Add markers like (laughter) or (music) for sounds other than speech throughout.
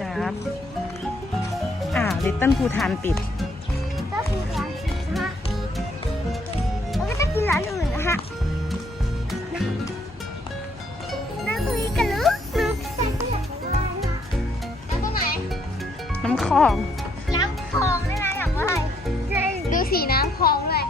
จ๊บอ่าลิตเติ้ลภูทานปิด ก็คือร้านนะฮะแล้วก็จะกินร้านอื่นนะฮะนั่งตรงนี้กันลึกลึกใส่เสื้อแล้วตรงไหนน้ำคลอง น้ำคลองด้วยนะอยากว่าอะไรใช่ดูสีน้ำคลองเลย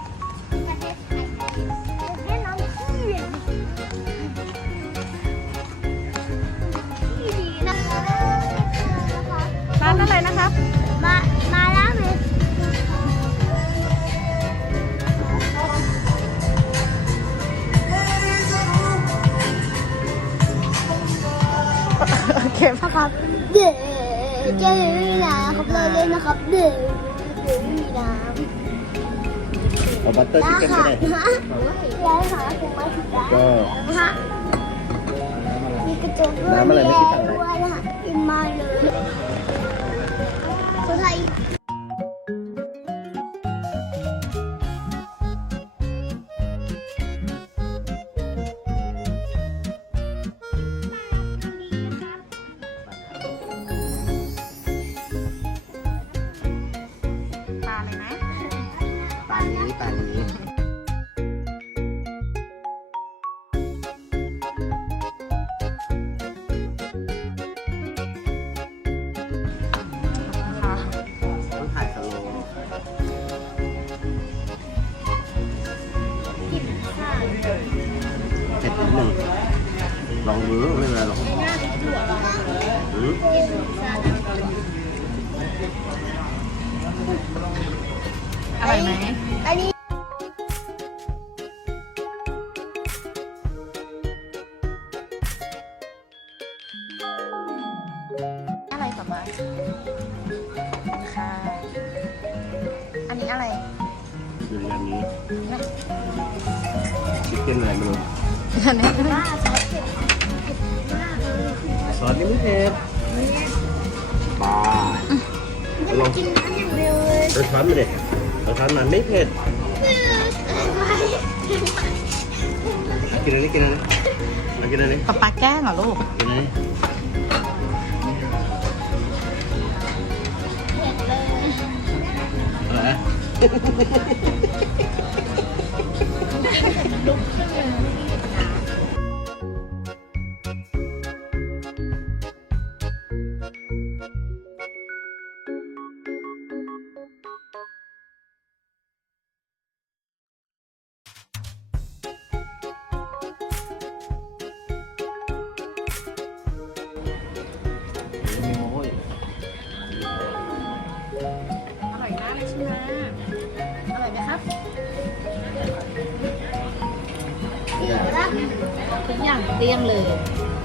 โอเคนะครับเดี๋ยวจะมีน้ำครับเราเล่นนะครับเดี๋ยวเดี๋ยวมีน้ำเอาบัตเตอร์ชิคเก้นก็ได้ฮะแล้วหาถุงมาถึงได้ก็นะฮะมีกระจกด้วยน้ำอะไรไม่คิดสั่งเลยด้วยนะฮะกินมาเลย นี้ปลานี้ค่ะต้องถ่ายสโลว์เผ็ดนิดหนึ่งลองดูไม่เป็นไรหรอกอืมอร่อยไหม ไรต่อมาค่ะ อันนี้อะไรอยู่ในอันนี้ชิคเก้นอะไรไม่รู้อันนี้ว่าซอสเผ็ดมากเลยซอสนี่ไม่เผ็ดปลาจะมากินน้ำอย่างเดียวเลยรสช้อนมาดิรสช้อนมันไม่เผ็ดกินอันนี้กินอันนี้มากินอันนี้ปลาปลาแกล้งเหรอลูกกินอันนี้อะไร Thank (laughs) you. เลยใช่ไหมอร่อยไหมครับเดี๋ยวนะทุกอย่างเรียงเลยเ